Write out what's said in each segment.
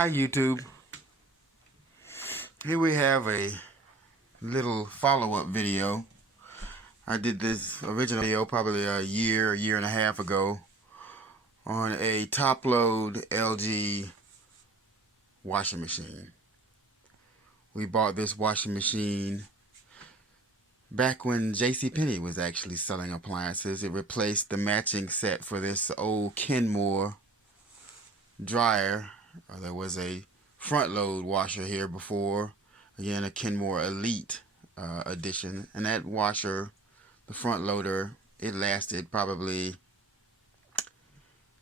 Hi YouTube. Here we have a little follow-up video. I did this original video probably a year and a half ago on a top-load LG washing machine. We bought this washing machine back when JCPenney was actually selling appliances. It replaced the matching set for this old Kenmore dryer. There was a front-load washer here before. Again, a Kenmore Elite edition. And that washer, the front loader, it lasted probably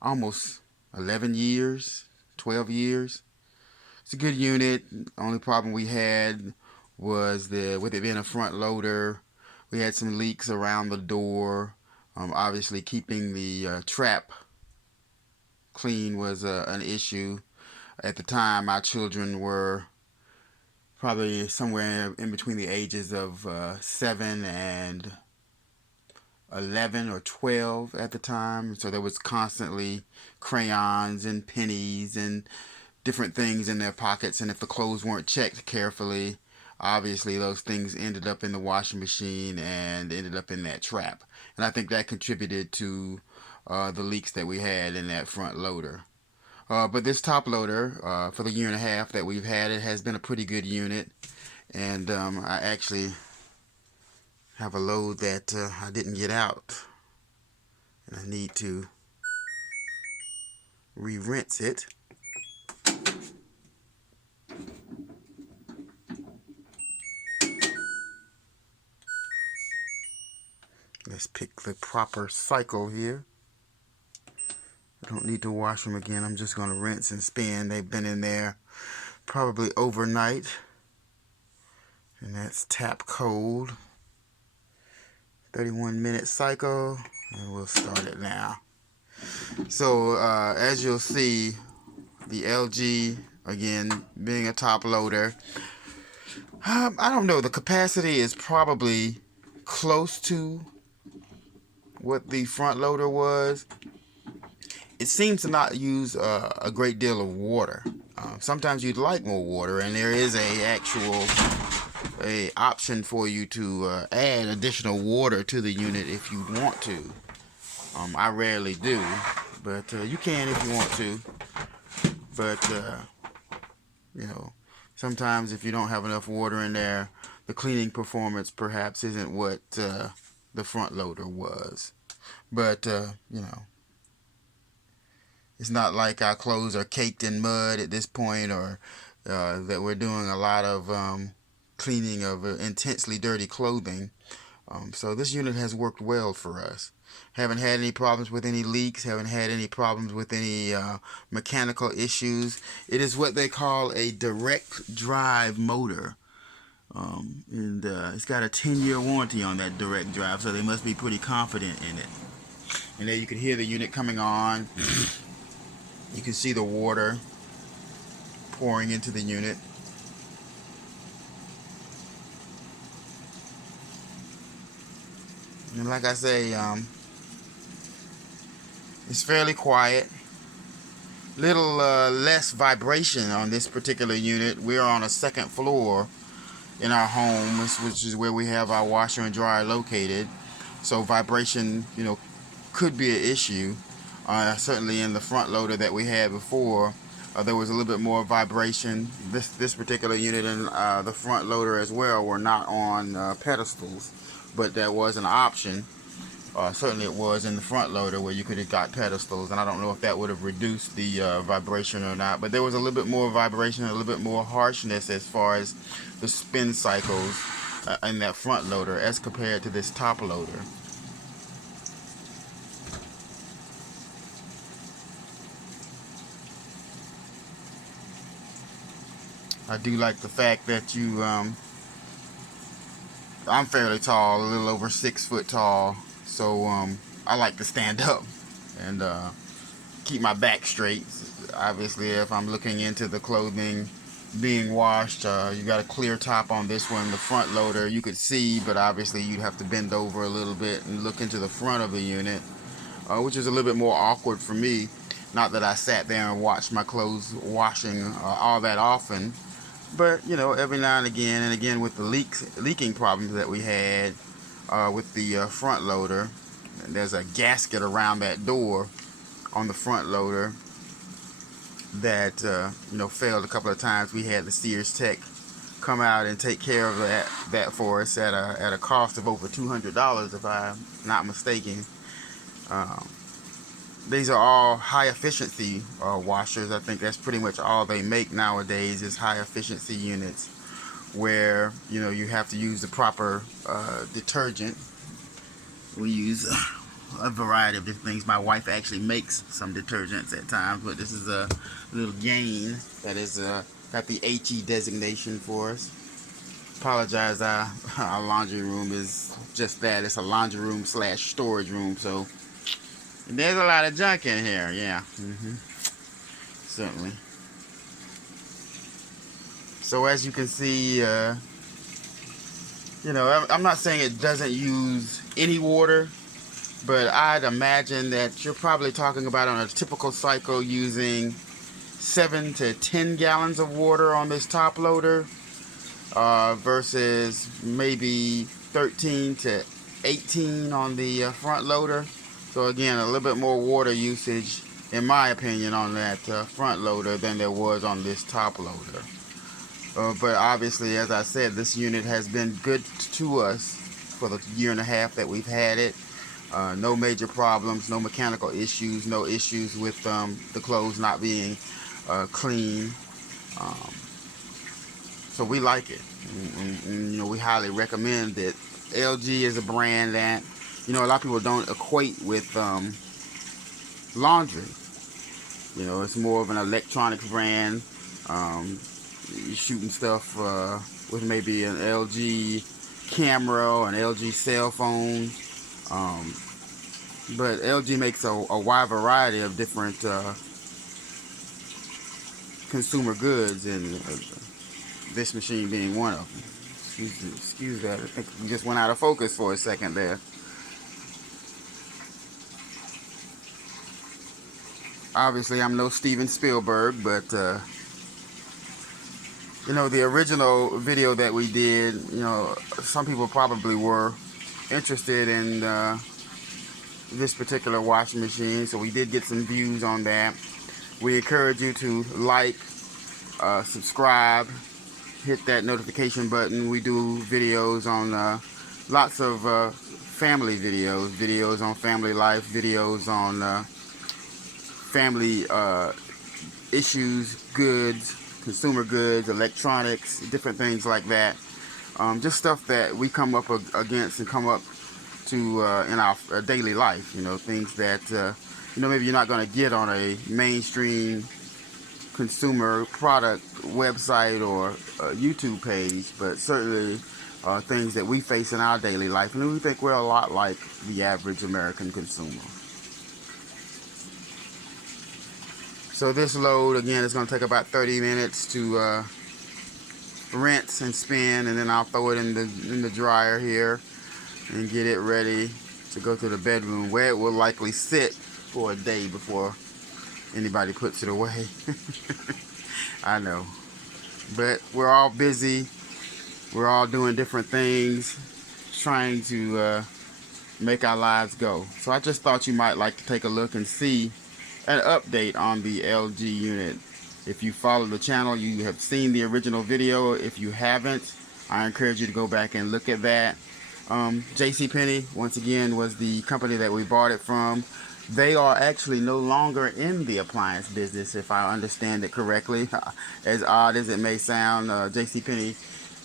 almost 11 years, 12 years. It's a good unit. Only problem we had was with it being a front loader, we had some leaks around the door. Obviously, keeping the trap clean was an issue. At the time, our children were probably somewhere in between the ages of 7 and 11 or 12 at the time. So there was constantly crayons and pennies and different things in their pockets. And if the clothes weren't checked carefully, obviously those things ended up in the washing machine and ended up in that trap. And I think that contributed to the leaks that we had in that front loader. But this top loader, for the year and a half that we've had it, has been a pretty good unit. And I actually have a load that I didn't get out. And I need to re-rinse it. Let's pick the proper cycle here. I don't need to wash them again. I'm just going to rinse and spin. They've been in there probably overnight. And that's tap cold. 31-minute cycle. And we'll start it now. So as you'll see, the LG, again, being a top loader, I don't know. The capacity is probably close to what the front loader was. It seems to not use a great deal of water. Sometimes you'd like more water, and there is a option for you to add additional water to the unit if you want to. I rarely do, but you can if you want to. But you know, sometimes if you don't have enough water in there, the cleaning performance perhaps isn't what the front loader was. But you know, it's not like our clothes are caked in mud at this point, or that we're doing a lot of cleaning of intensely dirty clothing. So this unit has worked well for us. Haven't had any problems with any leaks. Haven't had any problems with any mechanical issues. It is what they call a direct drive motor. And it's got a 10-year warranty on that direct drive, so they must be pretty confident in it. And there you can hear the unit coming on. You can see the water pouring into the unit. And like I say, it's fairly quiet. Little less vibration on this particular unit. We're on a second floor in our home, which is where we have our washer and dryer located. So vibration, you know, could be an issue. Certainly in the front loader that we had before, there was a little bit more vibration. This particular unit and the front loader as well were not on pedestals, but that was an option. Certainly it was in the front loader where you could have got pedestals, and I don't know if that would have reduced the vibration or not, but there was a little bit more vibration, a little bit more harshness as far as the spin cycles in that front loader as compared to this top loader. I do like the fact that I'm fairly tall, a little over 6 foot tall, so I like to stand up and keep my back straight. Obviously, if I'm looking into the clothing being washed, you got a clear top on this one. The front loader you could see, but obviously you'd have to bend over a little bit and look into the front of the unit, which is a little bit more awkward for me. Not that I sat there and watched my clothes washing all that often, but you know, every now and again with the leaking problems that we had with the front loader. There's a gasket around that door on the front loader that you know, failed a couple of times. We had the Sears tech come out and take care of that for us at a cost of over $200, if I'm not mistaken. Um, these are all high efficiency washers. I think that's pretty much all they make nowadays is high efficiency units, where you know, you have to use the proper detergent. We use a variety of different things. My wife actually makes some detergents at times, but this is a little Gain that is got the HE designation for us. Apologize, our laundry room is just that. It's a laundry room / storage room, so there's a lot of junk in here. Yeah, certainly. So as you can see, you know, I'm not saying it doesn't use any water, but I'd imagine that you're probably talking about on a typical cycle using 7 to 10 gallons of water on this top loader versus maybe 13 to 18 on the front loader. So again, a little bit more water usage, in my opinion, on that front loader than there was on this top loader. But obviously, as I said, this unit has been good to us for the year and a half that we've had it. No major problems, no mechanical issues, no issues with the clothes not being clean. So we like it, and, you know, we highly recommend it. LG is a brand that, you know, a lot of people don't equate with laundry. You know, it's more of an electronics brand. You're shooting stuff with maybe an LG camera or an LG cell phone. But LG makes a wide variety of different consumer goods, and this machine being one of them. Excuse that. I think we just went out of focus for a second there. Obviously, I'm no Steven Spielberg, but you know, the original video that we did, you know, some people probably were interested in this particular washing machine, so we did get some views on that. We encourage you to like, subscribe, hit that notification button. We do videos on lots of family videos on family life, videos on family issues, goods, consumer goods, electronics, different things like that. Just stuff that we come up against and come up to in our daily life. You know, things that you know, maybe you're not going to get on a mainstream consumer product website or YouTube page, but certainly things that we face in our daily life, and we think we're a lot like the average American consumer. So this load, again, is going to take about 30 minutes to rinse and spin, and then I'll throw it in the dryer here and get it ready to go to the bedroom, where it will likely sit for a day before anybody puts it away. I know, but we're all busy. We're all doing different things, trying to make our lives go. So I just thought you might like to take a look and see an update on the LG unit. If you follow the channel, you have seen the original video. If you haven't, I encourage you to go back and look at that. JCPenney, once again, was the company that we bought it from. They are actually no longer in the appliance business, if I understand it correctly. As odd as it may sound, JCPenney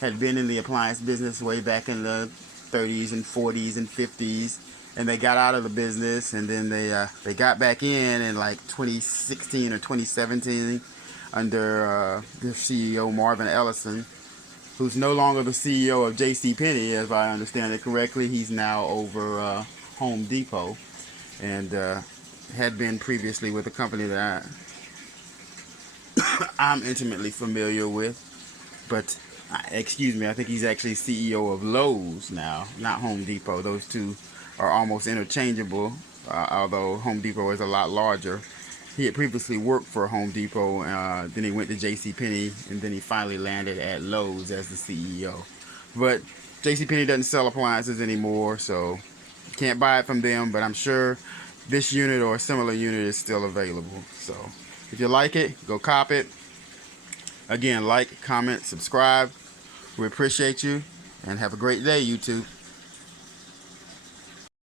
had been in the appliance business way back in the 30s and 40s and 50s, and they got out of the business, and then they got back in like 2016 or 2017 under their CEO Marvin Ellison, who's no longer the CEO of JCPenney, if I understand it correctly. He's now over Home Depot, and had been previously with a company that I'm intimately familiar with. But excuse me, I think he's actually CEO of Lowe's now, not Home Depot. Those two are almost interchangeable, although Home Depot is a lot larger. He had previously worked for Home Depot, then he went to JCPenney, and then he finally landed at Lowe's as the CEO. But JCPenney doesn't sell appliances anymore, so you can't buy it from them, but I'm sure this unit or a similar unit is still available. So if you like it, go cop it. Again, like, comment, subscribe. We appreciate you, and have a great day, YouTube.